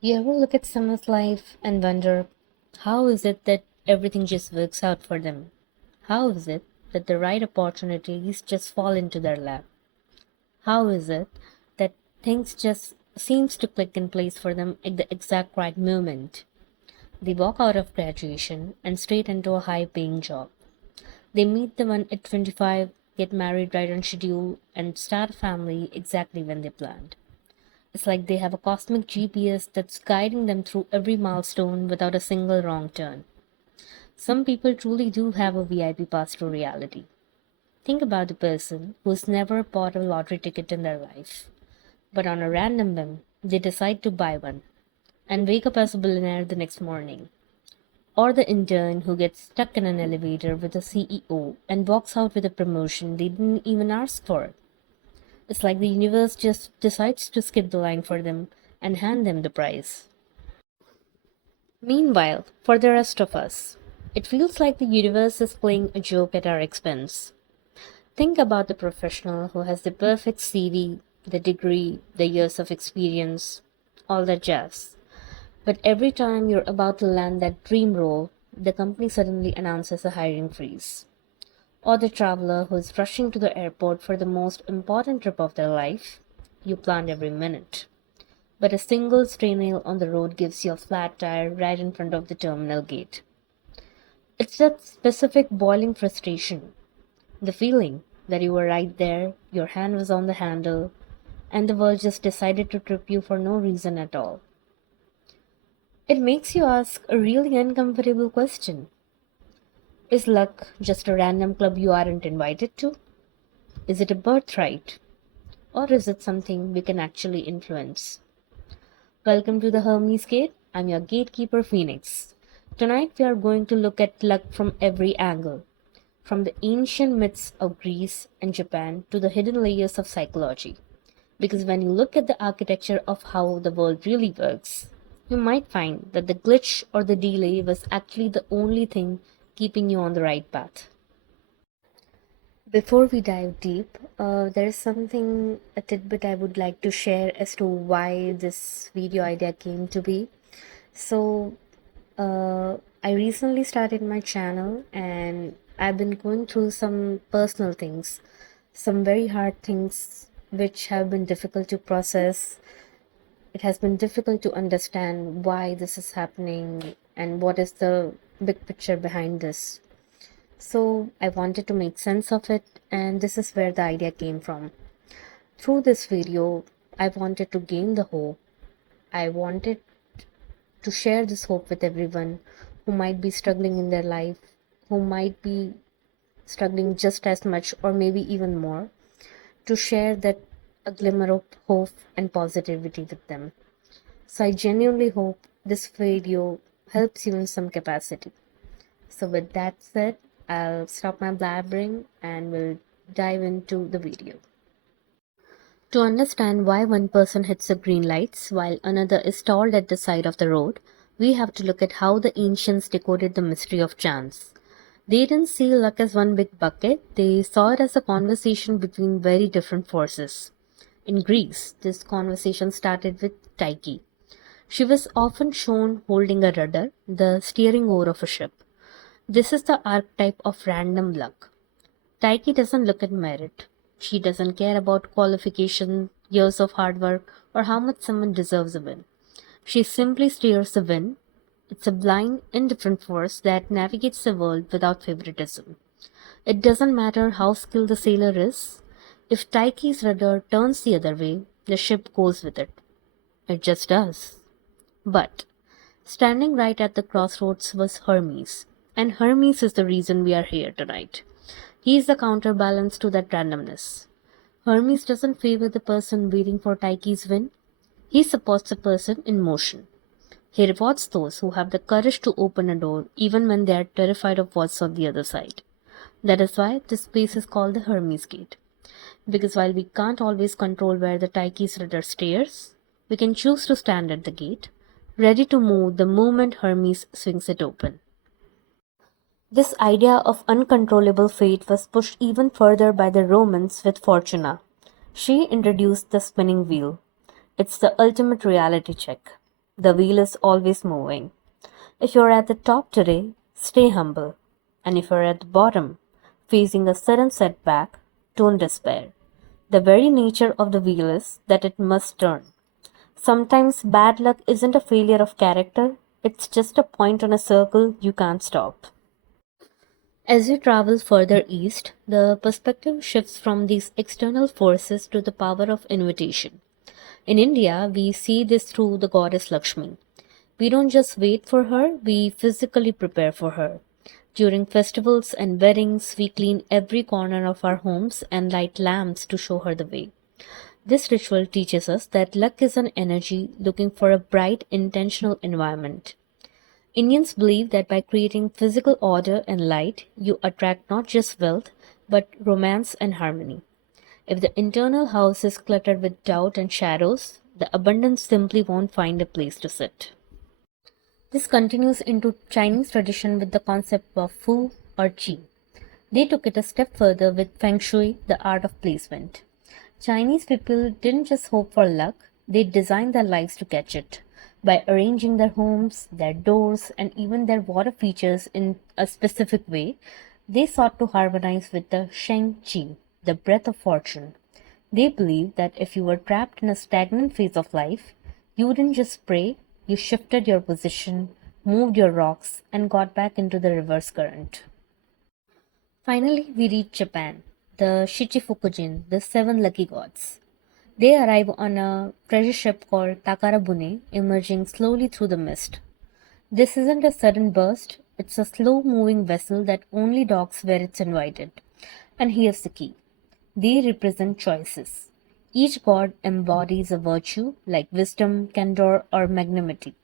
You ever look at someone's life and wonder, how is it that everything just works out for them? How is it that the right opportunities just fall into their lap? How is it that things just seems to click in place for them at the exact right moment? They walk out of graduation and straight into a high-paying job. They meet the one at 25, get married right on schedule, and start a family exactly when they planned. It's like they have a cosmic GPS that's guiding them through every milestone without a single wrong turn. Some people truly do have a VIP pass to reality. Think about the person who's never bought a lottery ticket in their life, but on a random whim, they decide to buy one and wake up as a billionaire the next morning. Or the intern who gets stuck in an elevator with a CEO and walks out with a promotion they didn't even ask for. It's like the universe just decides to skip the line for them and hand them the prize. Meanwhile, for the rest of us, it feels like the universe is playing a joke at our expense. Think about the professional who has the perfect CV, the degree, the years of experience, all that jazz. But every time you're about to land that dream role, the company suddenly announces a hiring freeze. Or the traveler who is rushing to the airport for the most important trip of their life, you planned every minute. But a single stray nail on the road gives you a flat tire right in front of the terminal gate. It's that specific boiling frustration, the feeling that you were right there, your hand was on the handle, and the world just decided to trip you for no reason at all. It makes you ask a really uncomfortable question. Is luck just a random club you aren't invited to? Is it a birthright? Or is it something we can actually influence? Welcome to the Hermes Gate. I'm your gatekeeper Phoenix. Tonight we are going to look at luck from every angle, from the ancient myths of Greece and Japan to the hidden layers of psychology. Because when you look at the architecture of how the world really works, you might find that the glitch or the delay was actually the only thing keeping you on the right path. Before we dive deep, there is something, a tidbit I would like to share as to why this video idea came to be. So, I recently started my channel and I've been going through some personal things, some very hard things which have been difficult to process. It has been difficult to understand why this is happening and what is the big picture behind this. So I wanted to make sense of it, and this is where the idea came from. Through this video, I wanted to gain the hope. I wanted to share this hope with everyone who might be struggling in their life, who might be struggling just as much or maybe even more, to share that a glimmer of hope and positivity with them. So I genuinely hope this video helps you in some capacity. So with that said, I'll stop my blabbering and we'll dive into the video. To understand why one person hits the green lights while another is stalled at the side of the road, we have to look at how the ancients decoded the mystery of chance. They didn't see luck as one big bucket, they saw it as a conversation between very different forces. In Greece, this conversation started with Tyche. She was often shown holding a rudder, the steering oar of a ship. This is the archetype of random luck. Tyche doesn't look at merit. She doesn't care about qualification, years of hard work, or how much someone deserves a win. She simply steers the wind. It's a blind, indifferent force that navigates the world without favoritism. It doesn't matter how skilled the sailor is. If Tyche's rudder turns the other way, the ship goes with it. It just does. But standing right at the crossroads was Hermes, and Hermes is the reason we are here tonight. He is the counterbalance to that randomness. Hermes doesn't favor the person waiting for Tyche's win. He supports the person in motion. He rewards those who have the courage to open a door even when they are terrified of what's on the other side. That is why this place is called the Hermes Gate. Because while we can't always control where the Tyche's rudder steers, we can choose to stand at the gate, ready to move the moment Hermes swings it open. This idea of uncontrollable fate was pushed even further by the Romans with Fortuna. She introduced the spinning wheel. It's the ultimate reality check. The wheel is always moving. If you're at the top today, stay humble. And if you're at the bottom, facing a sudden setback, don't despair. The very nature of the wheel is that it must turn. Sometimes bad luck isn't a failure of character, it's just a point on a circle you can't stop. As you travel further east, the perspective shifts from these external forces to the power of invitation. In India, we see this through the goddess Lakshmi. We don't just wait for her, we physically prepare for her. During festivals and weddings, we clean every corner of our homes and light lamps to show her the way. This ritual teaches us that luck is an energy looking for a bright, intentional environment. Indians believe that by creating physical order and light, you attract not just wealth, but romance and harmony. If the internal house is cluttered with doubt and shadows, the abundance simply won't find a place to sit. This continues into Chinese tradition with the concept of Fu or Qi. They took it a step further with Feng Shui, the art of placement. Chinese people didn't just hope for luck, they designed their lives to catch it. By arranging their homes, their doors, and even their water features in a specific way, they sought to harmonize with the Sheng Qi, the breath of fortune. They believed that if you were trapped in a stagnant phase of life, you didn't just pray, you shifted your position, moved your rocks, and got back into the reverse current. Finally, we reach Japan, the Shichifukujin, the seven lucky gods. They arrive on a treasure ship called Takarabune, emerging slowly through the mist. This isn't a sudden burst, it's a slow moving vessel that only docks where it's invited. And here's the key, they represent choices. Each god embodies a virtue like wisdom, candor, or magnanimity.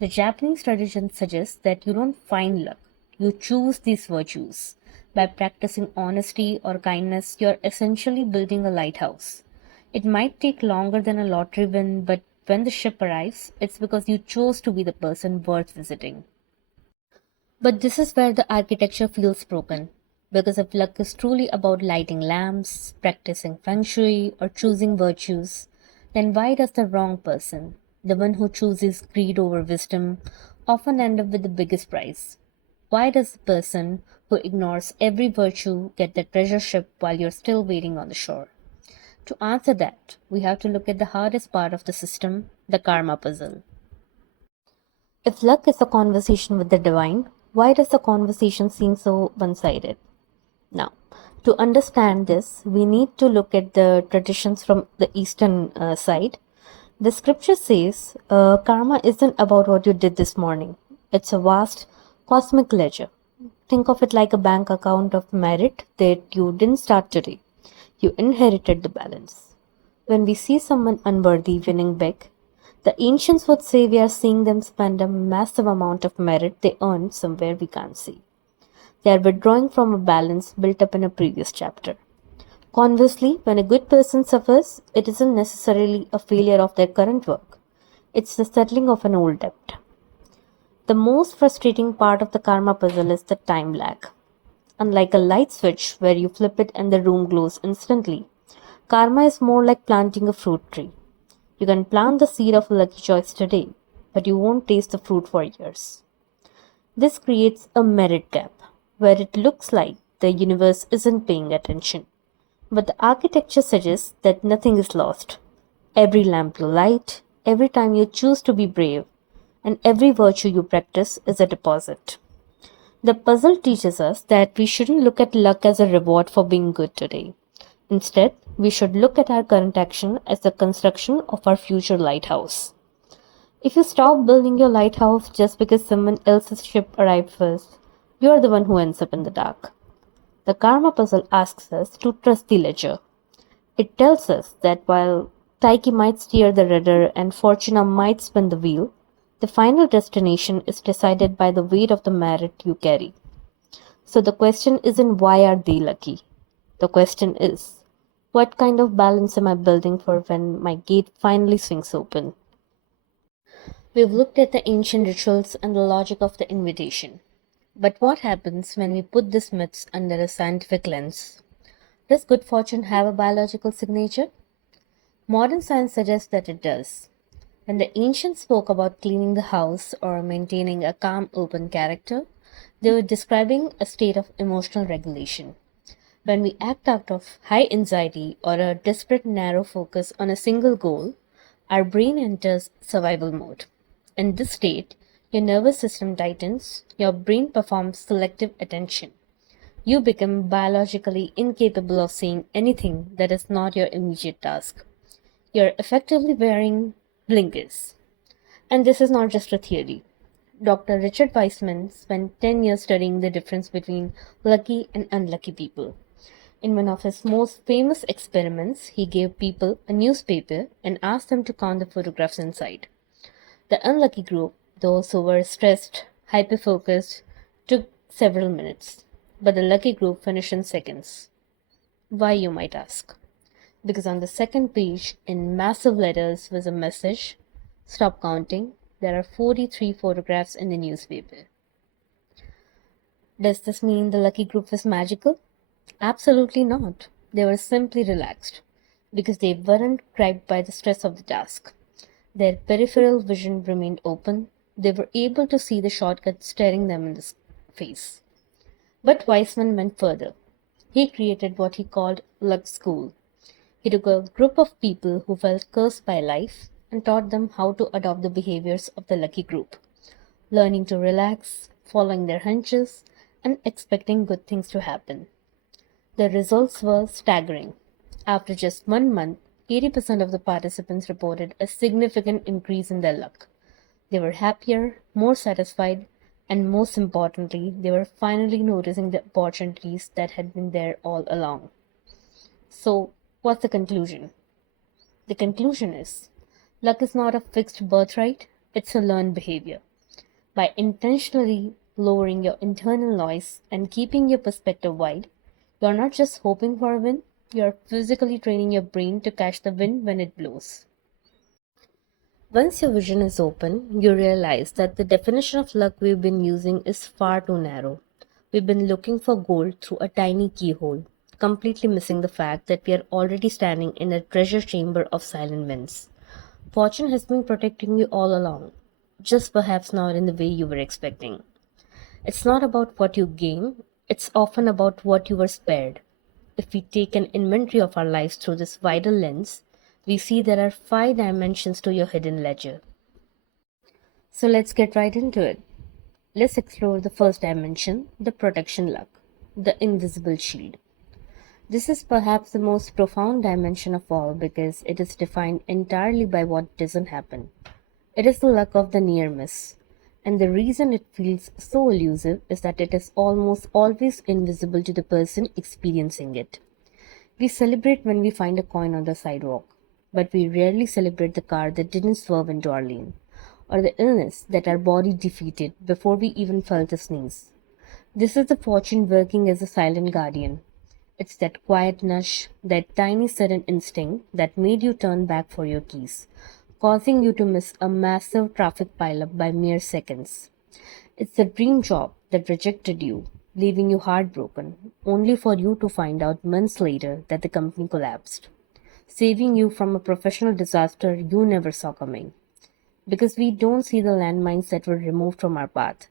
The Japanese tradition suggests that you don't find luck, you choose these virtues. By practicing honesty or kindness, you're essentially building a lighthouse. It might take longer than a lottery win, but when the ship arrives, it's because you chose to be the person worth visiting. But this is where the architecture feels broken. Because if luck is truly about lighting lamps, practicing feng shui, or choosing virtues, then why does the wrong person, the one who chooses greed over wisdom, often end up with the biggest prize? Why does the person who ignores every virtue get the treasure ship while you're still waiting on the shore? To answer that, we have to look at the hardest part of the system, the karma puzzle. If luck is a conversation with the divine, why does the conversation seem so one sided? Now, to understand this, we need to look at the traditions from the eastern side. The scripture says karma isn't about what you did this morning, it's a vast cosmic ledger. Think of it like a bank account of merit that you didn't start today. You inherited the balance. When we see someone unworthy winning big, the ancients would say we are seeing them spend a massive amount of merit they earned somewhere we can't see. They are withdrawing from a balance built up in a previous chapter. Conversely, when a good person suffers, it isn't necessarily a failure of their current work. It's the settling of an old debt. The most frustrating part of the karma puzzle is the time lag. Unlike a light switch where you flip it and the room glows instantly, karma is more like planting a fruit tree. You can plant the seed of a lucky choice today, but you won't taste the fruit for years. This creates a merit gap, where it looks like the universe isn't paying attention. But the architecture suggests that nothing is lost. Every lamp you light, every time you choose to be brave, and every virtue you practice is a deposit. The puzzle teaches us that we shouldn't look at luck as a reward for being good today. Instead, we should look at our current action as the construction of our future lighthouse. If you stop building your lighthouse just because someone else's ship arrived first, you are the one who ends up in the dark. The karma puzzle asks us to trust the ledger. It tells us that while Taiki might steer the rudder and Fortuna might spin the wheel, the final destination is decided by the weight of the merit you carry. So the question isn't why are they lucky? The question is, what kind of balance am I building for when my gate finally swings open? We've looked at the ancient rituals and the logic of the invitation. But what happens when we put these myths under a scientific lens? Does good fortune have a biological signature? Modern science suggests that it does. When the ancients spoke about cleaning the house or maintaining a calm, open character, they were describing a state of emotional regulation. When we act out of high anxiety or a desperate narrow focus on a single goal, our brain enters survival mode. In this state, your nervous system tightens, your brain performs selective attention. You become biologically incapable of seeing anything that is not your immediate task. You're effectively wearing blinkers. And this is not just a theory. Dr. Richard Weissman spent 10 years studying the difference between lucky and unlucky people. In one of his most famous experiments, he gave people a newspaper and asked them to count the photographs inside. The unlucky group, those who were stressed, hyper-focused, took several minutes, but the lucky group finished in seconds. Why, you might ask? Because on the second page, in massive letters, was a message: stop counting, there are 43 photographs in the newspaper. Does this mean the lucky group was magical? Absolutely not. They were simply relaxed, because they weren't gripped by the stress of the task. Their peripheral vision remained open. They were able to see the shortcut staring them in the face. But Weissman went further. He created what he called luck school. He took a group of people who felt cursed by life and taught them how to adopt the behaviors of the lucky group, learning to relax, following their hunches, and expecting good things to happen. The results were staggering. After just 1 month, 80% of the participants reported a significant increase in their luck. They were happier, more satisfied, and most importantly, they were finally noticing the opportunities that had been there all along. So, what's the conclusion? The conclusion is, luck is not a fixed birthright, it's a learned behavior. By intentionally lowering your internal noise and keeping your perspective wide, you're not just hoping for a win, you're physically training your brain to catch the wind when it blows. Once your vision is open, you realize that the definition of luck we've been using is far too narrow. We've been looking for gold through a tiny keyhole, completely missing the fact that we are already standing in a treasure chamber of silent winds. Fortune has been protecting you all along, just perhaps not in the way you were expecting. It's not about what you gain, it's often about what you were spared. If we take an inventory of our lives through this wider lens, we see there are 5 dimensions to your hidden ledger. So let's get right into it. Let's explore the first dimension, the protection luck, the invisible shield. This is perhaps the most profound dimension of all because it is defined entirely by what doesn't happen. It is the luck of the near miss. And the reason it feels so elusive is that it is almost always invisible to the person experiencing it. We celebrate when we find a coin on the sidewalk, but we rarely celebrate the car that didn't swerve into our lane, or the illness that our body defeated before we even felt a sneeze. This is the fortune working as a silent guardian. It's that quiet nudge, that tiny sudden instinct that made you turn back for your keys, causing you to miss a massive traffic pileup by mere seconds. It's the dream job that rejected you, leaving you heartbroken, only for you to find out months later that the company collapsed, saving you from a professional disaster you never saw coming. Because we don't see the landmines that were removed from our path,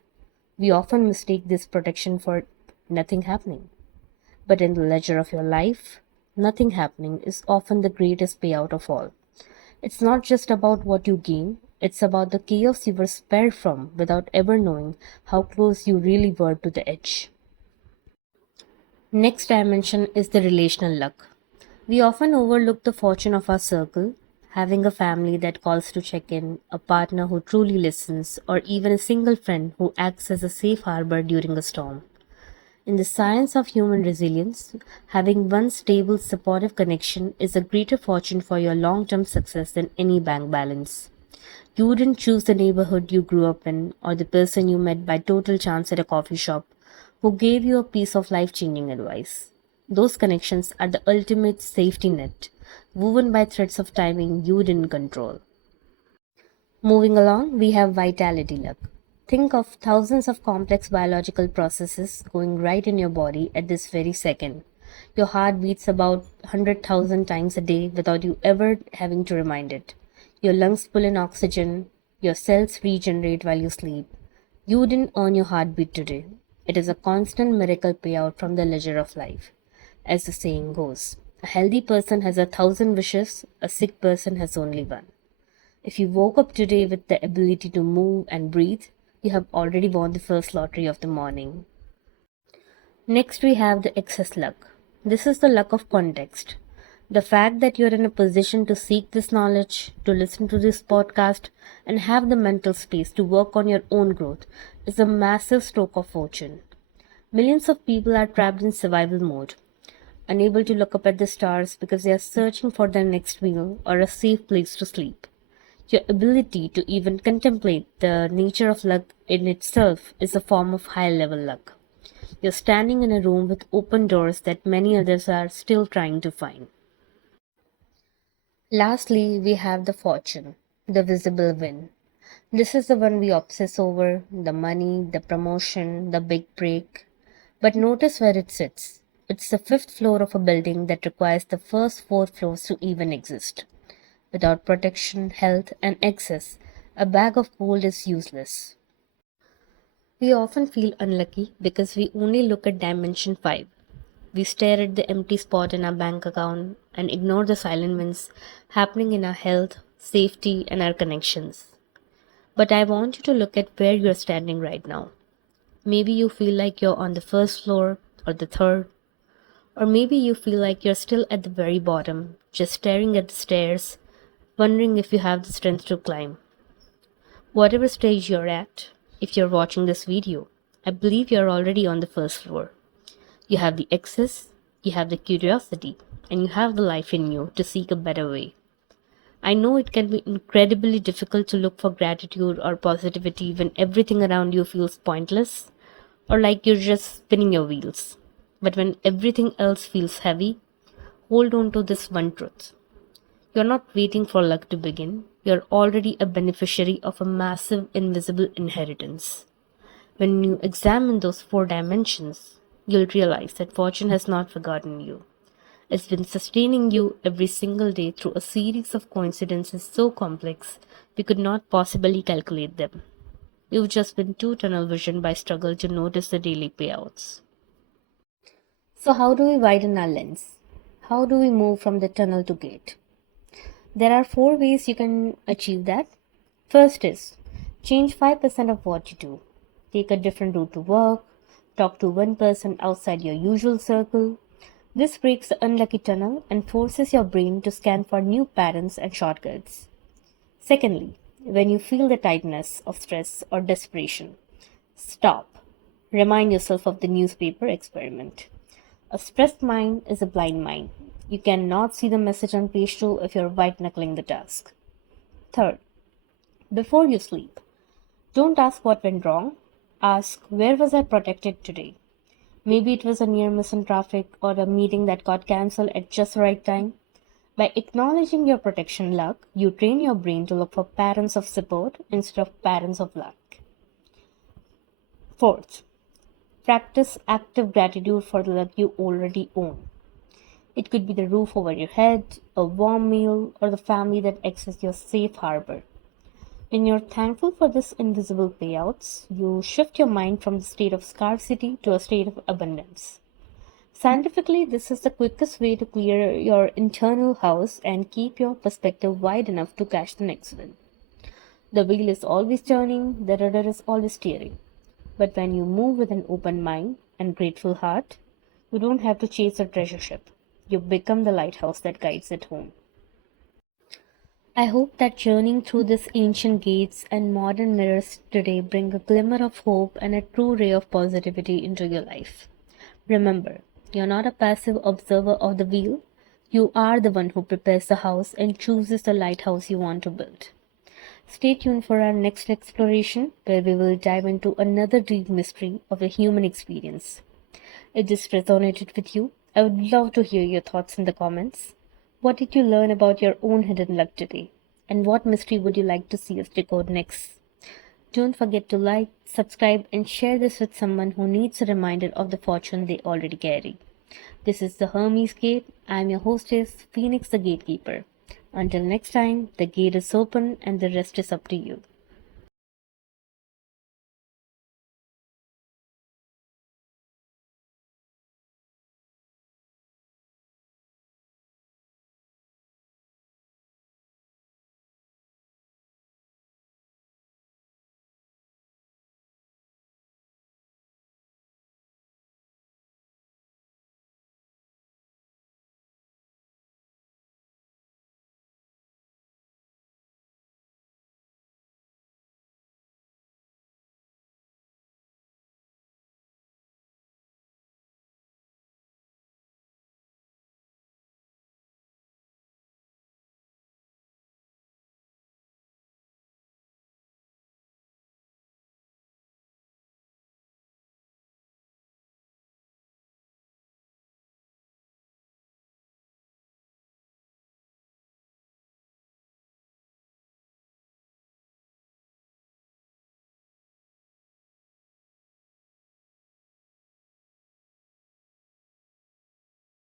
we often mistake this protection for nothing happening. But in the ledger of your life, nothing happening is often the greatest payout of all. It's not just about what you gain, it's about the chaos you were spared from without ever knowing how close you really were to the edge. Next dimension is the relational luck. We often overlook the fortune of our circle, having a family that calls to check in, a partner who truly listens, or even a single friend who acts as a safe harbor during a storm. In the science of human resilience, having one stable, supportive connection is a greater fortune for your long-term success than any bank balance. You wouldn't choose the neighborhood you grew up in or the person you met by total chance at a coffee shop who gave you a piece of life-changing advice. Those connections are the ultimate safety net, woven by threads of timing you didn't control. Moving along, we have vitality luck. Think of thousands of complex biological processes going right in your body at this very second. Your heart beats about 100,000 times a day without you ever having to remind it. Your lungs pull in oxygen, your cells regenerate while you sleep. You didn't earn your heartbeat today. It is a constant miracle payout from the ledger of life. As the saying goes, a healthy person has 1,000 wishes, a sick person has only one. If you woke up today with the ability to move and breathe, you have already won the first lottery of the morning. Next, we have the excess luck. This is the luck of context. The fact that you're in a position to seek this knowledge, to listen to this podcast, and have the mental space to work on your own growth is a massive stroke of fortune. Millions of people are trapped in survival mode, unable to look up at the stars because they are searching for their next meal or a safe place to sleep. Your ability to even contemplate the nature of luck in itself is a form of high level luck. You're standing in a room with open doors that many others are still trying to find. Lastly, we have the fortune, the visible win. This is the one we obsess over, the money, the promotion, the big break. But notice where it sits. It's the fifth floor of a building that requires the first four floors to even exist. Without protection, health, and access, a bag of gold is useless. We often feel unlucky because we only look at dimension 5. We stare at the empty spot in our bank account and ignore the silent wins happening in our health, safety, and our connections. But I want you to look at where you're standing right now. Maybe you feel like you're on the first floor or the third, or maybe you feel like you're still at the very bottom, just staring at the stairs, wondering if you have the strength to climb. Whatever stage you're at, if you're watching this video, I believe you're already on the first floor. You have the access, you have the curiosity, and you have the life in you to seek a better way. I know it can be incredibly difficult to look for gratitude or positivity when everything around you feels pointless or like you're just spinning your wheels. But when everything else feels heavy, hold on to this one truth. You're not waiting for luck to begin. You're already a beneficiary of a massive invisible inheritance. When you examine those four dimensions, you'll realize that fortune has not forgotten you. It's been sustaining you every single day through a series of coincidences so complex we could not possibly calculate them. You've just been too tunnel visioned by struggle to notice the daily payouts. So, how do we widen our lens? How do we move from the tunnel to gate? There are four ways you can achieve that. First is change 5% of what you do. Take a different route to work, talk to one person outside your usual circle. This breaks the unlucky tunnel and forces your brain to scan for new patterns and shortcuts. Secondly, when you feel the tightness of stress or desperation, stop. Remind yourself of the newspaper experiment. A stressed mind is a blind mind. You cannot see the message on page 2 if you're white knuckling the task. Third, before you sleep, don't ask what went wrong. Ask, where was I protected today? Maybe it was a near miss in traffic or a meeting that got cancelled at just the right time. By acknowledging your protection luck, you train your brain to look for patterns of support instead of patterns of luck. Fourth, practice active gratitude for the luck you already own. It could be the roof over your head, a warm meal, or the family that access your safe harbor. When you're thankful for this invisible payouts, you shift your mind from the state of scarcity to a state of abundance. Scientifically, this is the quickest way to clear your internal house and keep your perspective wide enough to catch the next one. The wheel is always turning, the rudder is always steering. But when you move with an open mind and grateful heart, you don't have to chase a treasure ship. You become the lighthouse that guides it home. I hope that journeying through these ancient gates and modern mirrors today bring a glimmer of hope and a true ray of positivity into your life. Remember, you're not a passive observer of the wheel. You are the one who prepares the house and chooses the lighthouse you want to build. Stay tuned for our next exploration, where we will dive into another deep mystery of the human experience. If this resonated with you, I would love to hear your thoughts in the comments. What did you learn about your own hidden luck today? And what mystery would you like to see us decode next? Don't forget to like, subscribe, and share this with someone who needs a reminder of the fortune they already carry. This is the Hermes Gate. I'm your hostess, Phoenix the Gatekeeper. Until next time, the gate is open and the rest is up to you.